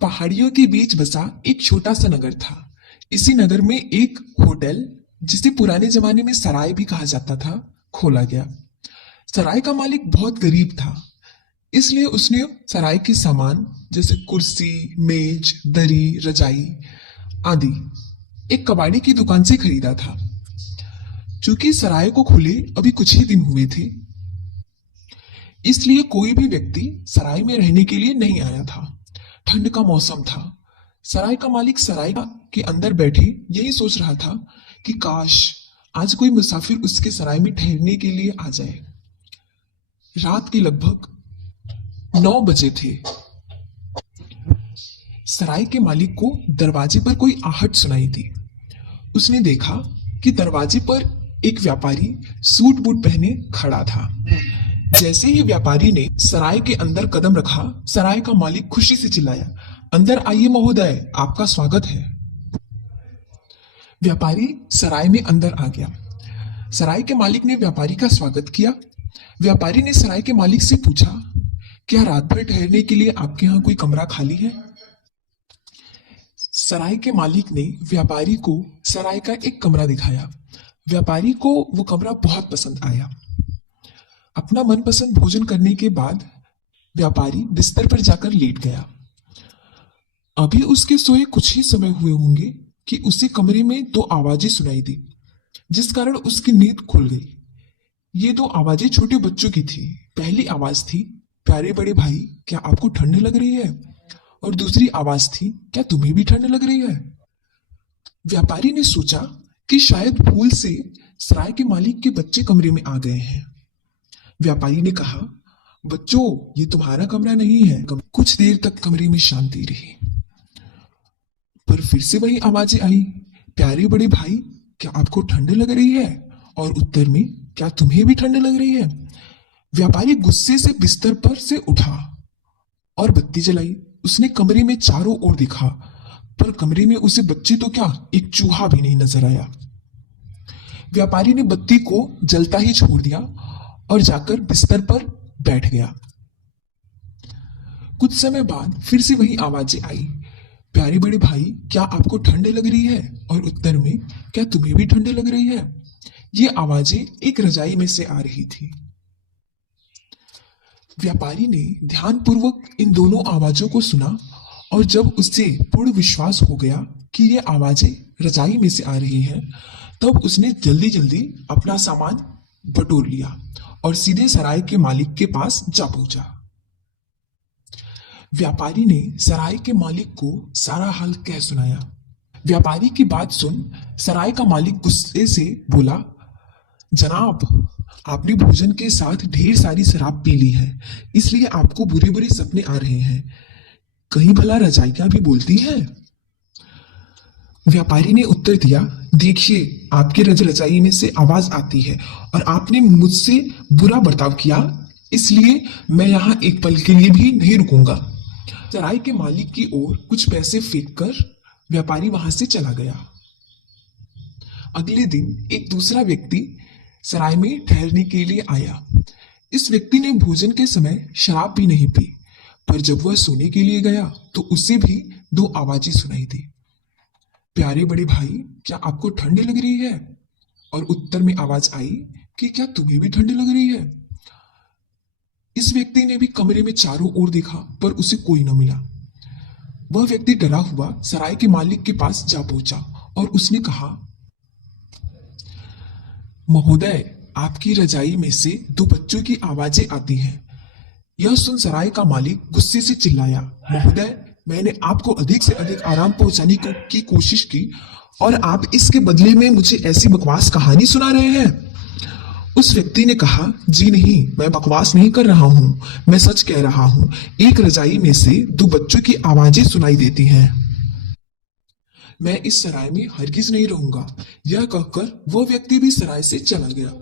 पहाड़ियों के बीच बसा एक छोटा सा नगर था। इसी नगर में एक होटल, जिसे पुराने जमाने में सराय भी कहा जाता था, खोला गया। सराय का मालिक बहुत गरीब था, इसलिए उसने सराय के सामान जैसे कुर्सी, मेज, दरी, रजाई आदि एक कबाड़ी की दुकान से खरीदा था। चूंकि सराय को खुले अभी कुछ ही दिन हुए थे, इसलिए कोई भी व्यक्ति सराय में रहने के लिए नहीं आया था। ठंड का मौसम था। सराय का मालिक सराय के अंदर बैठे यही सोच रहा था कि काश आज कोई मुसाफिर उसके सराय में ठहरने के लिए आ जाए। रात के लगभग 9 बजे थे। सराय के मालिक को दरवाजे पर कोई आहट सुनाई दी। उसने देखा कि दरवाजे पर एक व्यापारी सूट बूट पहने खड़ा था। जैसे ही व्यापारी ने सराय के अंदर कदम रखा, सराय का मालिक खुशी से चिल्लाया, अंदर आइए महोदय, आपका स्वागत है। व्यापारी सराय में अंदर आ गया। सराय के मालिक ने व्यापारी का स्वागत किया। व्यापारी ने सराय के मालिक से पूछा, क्या रात भर ठहरने के लिए आपके यहाँ कोई कमरा खाली है? सराय के मालिक ने व्यापारी को सराय का एक कमरा दिखाया। व्यापारी को वो कमरा बहुत पसंद आया। अपना मनपसंद भोजन करने के बाद व्यापारी बिस्तर पर जाकर लेट गया। अभी उसके सोए कुछ ही समय हुए होंगे कि उसी कमरे में 2 आवाजें सुनाई दी, जिस कारण उसकी नींद खुल गई। ये 2 आवाजें छोटे बच्चों की थी। पहली आवाज थी, प्यारे बड़े भाई, क्या आपको ठंड लग रही है? और दूसरी आवाज थी, क्या तुम्हें भी ठंड लग रही है? व्यापारी ने सोचा कि शायद भूल से सराय के मालिक के बच्चे कमरे में आ गए हैं। व्यापारी ने कहा, बच्चों, ये तुम्हारा कमरा नहीं है। कुछ देर तक कमरे में शांति रही, पर फिर से वही आवाजें आई, प्यारे बड़े भाई, क्या आपको ठंड लग रही है? और उत्तर में, क्या तुम्हें भी ठंड लग रही है? व्यापारी गुस्से से बिस्तर पर से उठा और बत्ती जलाई। उसने कमरे में चारों ओर देखा, पर कमरे में उसे बच्चे तो क्या, एक चूहा भी नहीं नजर आया। व्यापारी ने बत्ती को जलता ही छोड़ दिया और जाकर बिस्तर पर बैठ गया। कुछ समय बाद फिर से वही आवाजें आई, प्यारे बड़े भाई, क्या आपको ठंड लग रही है? और उत्तर में, क्या तुम्हें भी ठंड लग रही है? ये आवाजें एक रजाई में से आ रही थी। व्यापारी ने ध्यानपूर्वक इन दोनों आवाजों को सुना और जब उससे पूर्ण विश्वास हो गया कि ये आवाजें रजाई में से आ रही हैं, तब उसने जल्दी जल्दी अपना सामान बटोर लिया और सीधे सराय के मालिक के पास जा पहुंचा। व्यापारी ने सराय के मालिक को सारा हाल कह सुनाया। व्यापारी की बात सुन सराय का मालिक गुस्से से बोला, जनाब, आपने भोजन के साथ ढेर सारी शराब पी ली है, इसलिए आपको बुरे बुरे सपने आ रहे हैं। कहीं भला रजाइयां भी बोलती हैं? व्यापारी ने उत्तर दिया, देखिए, आपके रजाई में से आवाज आती है और आपने मुझसे बुरा बर्ताव किया, इसलिए मैं यहाँ एक पल के लिए भी नहीं रुकूंगा। सराय के मालिक की ओर कुछ पैसे फेंककर व्यापारी वहां से चला गया। अगले दिन एक दूसरा व्यक्ति सराय में ठहरने के लिए आया। इस व्यक्ति ने भोजन के समय शराब भी नहीं पी, पर जब वह सोने के लिए गया तो उसे भी 2 आवाजें सुनाई दी, प्यारे बड़े भाई, क्या आपको ठंड लग रही है? और उत्तर में आवाज आई कि क्या तुम्हें भी ठंड लग रही है? इस व्यक्ति ने भी कमरे में चारों ओर देखा, पर उसे कोई न मिला। वह व्यक्ति डरा हुआ सराय के मालिक के पास जा पहुंचा और उसने कहा, महोदय, आपकी रजाई में से 2 बच्चों की आवाजें आती हैं। यह सुन सराय का मालिक गुस्से से चिल्लाया, महोदय, मैंने आपको अधिक से अधिक आराम पहुंचाने की कोशिश की और आप इसके बदले में मुझे ऐसी बकवास कहानी सुना रहे हैं। उस व्यक्ति ने कहा, जी नहीं, मैं बकवास नहीं कर रहा हूं, मैं सच कह रहा हूं। एक रजाई में से 2 बच्चों की आवाजें सुनाई देती हैं। मैं इस सराय में हरगिज नहीं रहूंगा। यह कहकर वह व्यक्ति भी सराय से चला गया।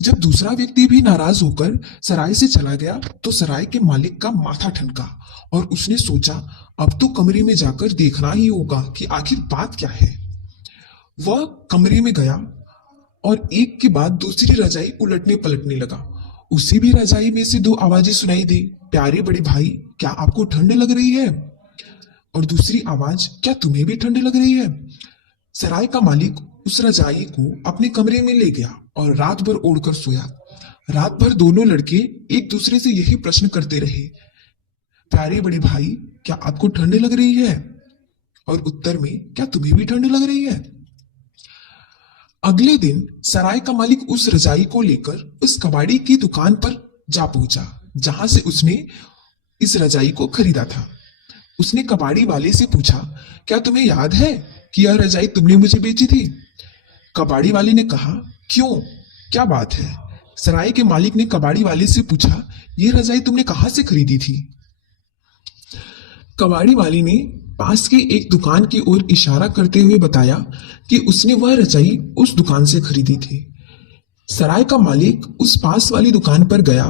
जब दूसरा व्यक्ति भी नाराज होकर सराय से चला गया तो सराय के मालिक का माथा ठनका और उसने सोचा, अब तो कमरे में जाकर देखना ही होगा कि आखिर बात क्या है। वह कमरे में गया और एक के बाद दूसरी रजाई उलटने पलटने लगा। उसी भी रजाई में से 2 आवाजें सुनाई दी, प्यारे बड़े भाई, क्या आपको ठंड लग रही है? और दूसरी आवाज, क्या तुम्हें भी ठंड लग रही है? सराय का मालिक उस रजाई को अपने कमरे में ले गया और रात भर ओढ़कर सोया। रात भर दोनों लड़के एक दूसरे से यही प्रश्न करते रहे, प्यारे बड़े भाई, क्या आपको ठंड लग रही है? और उत्तर में, क्या तुम्हें भी ठंड लग रही है? अगले दिन सराय का मालिक उस रजाई को लेकर उस कबाड़ी की दुकान पर जा पहुंचा जहां से उसने इस रजाई को खरीदा था। उसने कबाड़ी वाले से पूछा, क्या तुम्हें याद है कि यह रजाई तुमने मुझे बेची थी? कबाड़ी वाले ने कहा, क्यों, क्या बात है? सराय के मालिक ने कबाड़ी वाले से पूछा, यह रजाई तुमने कहां से खरीदी थी? कबाड़ी वाले ने पास की एक दुकान की ओर इशारा करते हुए बताया कि उसने वह रजाई उस दुकान से खरीदी थी। सराय का मालिक उस पास वाली दुकान पर गया,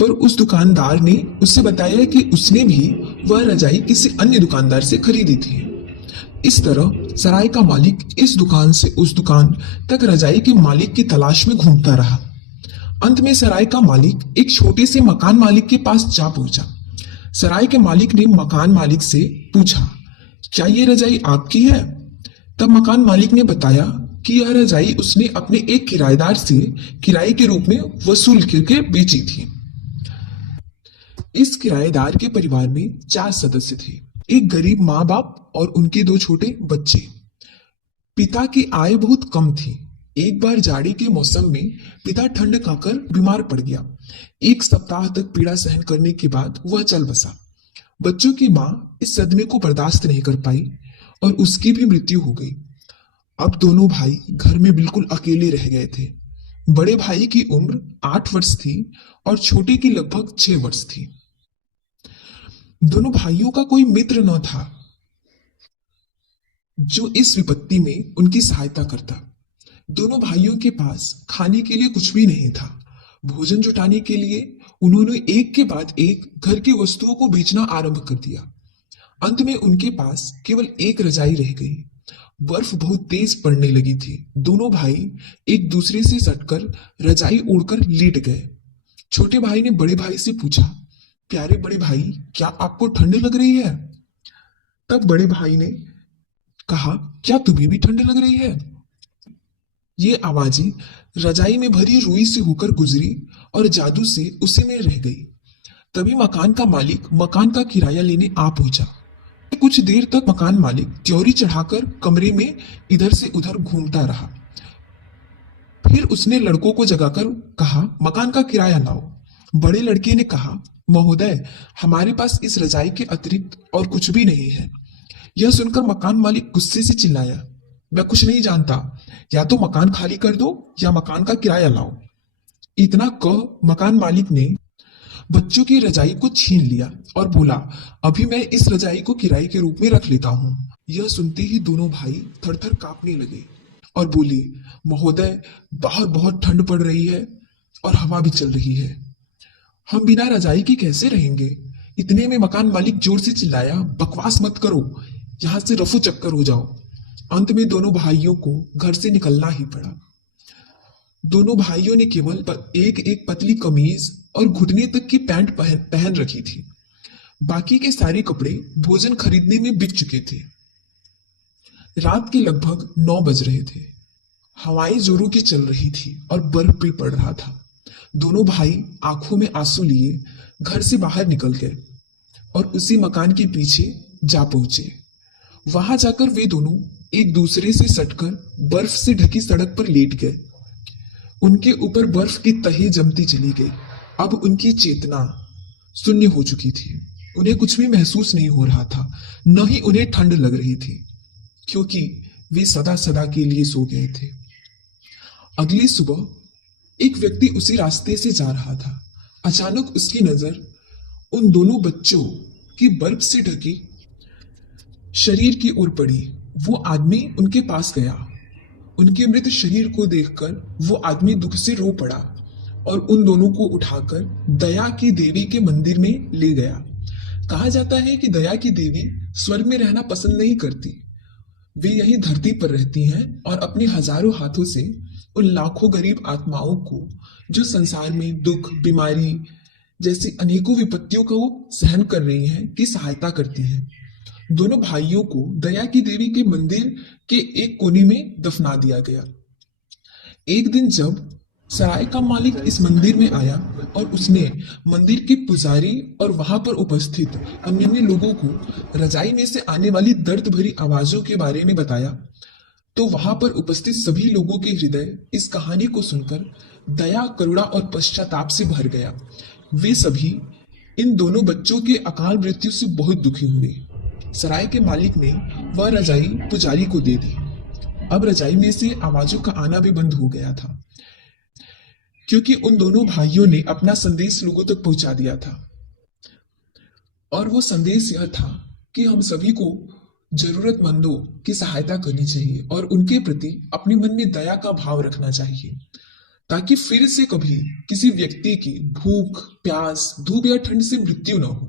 पर उस दुकानदार ने उससे बताया कि उसने भी वह रजाई किसी अन्य दुकानदार से खरीदी थी। इस तरह सराय का मालिक इस दुकान से उस दुकान तक रजाई के मालिक की तलाश में घूमता रहा। अंत में सराय का मालिक एक छोटे से मकान मालिक के पास जा पहुंचा। सराय के मालिक ने मकान मालिक से पूछा, क्या ये रजाई आपकी है? तब मकान मालिक ने बताया कि यह रजाई उसने अपने एक किराएदार से किराए के रूप में वसूल करके बेची थी। इस किराएदार के परिवार में 4 सदस्य थे, एक गरीब माँ बाप और उनके 2 छोटे बच्चे। पिता की आय बहुत कम थी। एक बार जाड़े के मौसम में पिता ठंड खाकर बीमार पड़ गया। 1 सप्ताह तक पीड़ा सहन करने के बाद वह चल बसा। बच्चों की माँ इस सदमे को बर्दाश्त नहीं कर पाई और उसकी भी मृत्यु हो गई। अब दोनों भाई घर में बिल्कुल अकेले रह गए थे। बड़े भाई की उम्र 8 वर्ष थी और छोटे की लगभग 6 वर्ष थी। दोनों भाइयों का कोई मित्र न था जो इस विपत्ति में उनकी सहायता करता। दोनों भाइयों के पास खाने के लिए कुछ भी नहीं था। भोजन जुटाने के लिए उन्होंने एक के बाद एक घर की वस्तुओं को बेचना आरंभ कर दिया। अंत में उनके पास केवल एक रजाई रह गई। बर्फ बहुत तेज पड़ने लगी थी। दोनों भाई एक दूसरे से सटकर रजाई ओढ़कर लेट गए। छोटे भाई ने बड़े भाई से पूछा, प्यारे बड़े भाई, क्या आपको ठंड लग रही है? तब बड़े भाई ने कहा, क्या तुम्हें भी ठंड लग रही है? ये आवाजें रजाई में भरी रुई से होकर गुजरी और जादू से उसी में रह गई। तभी मकान का मालिक मकान का किराया लेने आ पहुंचा। कुछ देर तक मकान मालिक त्योरी चढ़ाकर कमरे में इधर से उधर घूमता रहा। फिर उसने लड़कों को जगाकर कहा, मकान का किराया लाओ। बड़े लड़के ने कहा, महोदय, हमारे पास इस रजाई के अतिरिक्त और कुछ भी नहीं है। यह सुनकर मकान मालिक गुस्से से चिल्लाया, मैं कुछ नहीं जानता, या तो मकान खाली कर दो या मकान का किराया लाओ। इतना कह मकान मालिक ने बच्चों की रजाई को छीन लिया और बोला, अभी मैं इस रजाई को किराए के रूप में रख लेता हूँ। यह सुनते ही दोनों भाई थर-थर कांपने लगे और बोले, महोदय, बाहर बहुत ठंड पड़ रही है और हवा भी चल रही है, हम बिना रजाई के कैसे रहेंगे? इतने में मकान मालिक जोर से चिल्लाया, बकवास मत करो, यहाँ से रफू चक्कर हो जाओ। अंत में दोनों भाइयों को घर से निकलना ही पड़ा। दोनों भाइयों ने केवल एक एक पतली कमीज और घुटने तक की पैंट पहन रखी थी। बाकी के सारे कपड़े भोजन खरीदने में बिक चुके थे। रात के लगभग 9 बज रहे थे। हवाएं जोरों की चल रही थी और बर्फ भी पड़ रहा था। दोनों भाई आंखों में आंसू लिए घर से बाहर निकल गए और उसी मकान के पीछे जा पहुंचे। वहां जाकर वे दोनों एक दूसरे से सटकर बर्फ से ढकी सड़क पर लेट गए। उनके ऊपर बर्फ की तहे जमती चली गई। अब उनकी चेतना शून्य हो चुकी थी। उन्हें कुछ भी महसूस नहीं हो रहा था, न ही उन्हें ठंड लग रही थी, क्योंकि वे सदा सदा के लिए सो गए थे। अगली सुबह एक व्यक्ति उसी रास्ते से जा रहा था। अचानक उसकी नजर उन दोनों बच्चों की बर्फ से ढकी शरीर की ओर पड़ी। वो आदमी उनके पास गया। उनके मृत शरीर को देखकर वो आदमी दुख से रो पड़ा और उन दोनों को उठाकर दया की देवी के मंदिर में ले गया। कहा जाता है कि दया की देवी स्वर्ग में रहना पसंद नहीं करती। वे यही धरती पर रहती हैं और अपने हजारों हाथों से उन लाखों गरीब आत्माओं को जो संसार में दुख, बीमारी जैसी अनेकों विपत्तियों को सहन कर रही हैं, की सहायता करती हैं। दोनों भाइयों को दया की देवी के मंदिर के एक कोने में दफना दिया गया। एक दिन जब सराय का मालिक इस मंदिर में आया और उसने मंदिर के पुजारी और वहां पर उपस्थित अन्य लोगों को रजाई में से आने वाली दर्द भरी आवाजों के बारे में बताया, तो वहां पर उपस्थित सभी लोगों के हृदय इस कहानी को सुनकर दया, करुणा और पश्चाताप से भर गया। वे सभी इन दोनों बच्चों के अकाल मृत्यु से बहुत दुखी हुए। सराय के मालिक ने वह रजाई पुजारी को दे दी। अब रजाई में से आवाजों का आना भी बंद हो गया था, क्योंकि उन दोनों भाइयों ने अपना संदेश लोगों तक पहुंचा दिया था। और वो संदेश यह था कि हम सभी को जरूरतमंदों की सहायता करनी चाहिए और उनके प्रति अपने मन में दया का भाव रखना चाहिए, ताकि फिर से कभी किसी व्यक्ति की भूख, प्यास, धूप या ठंड से मृत्यु न हो।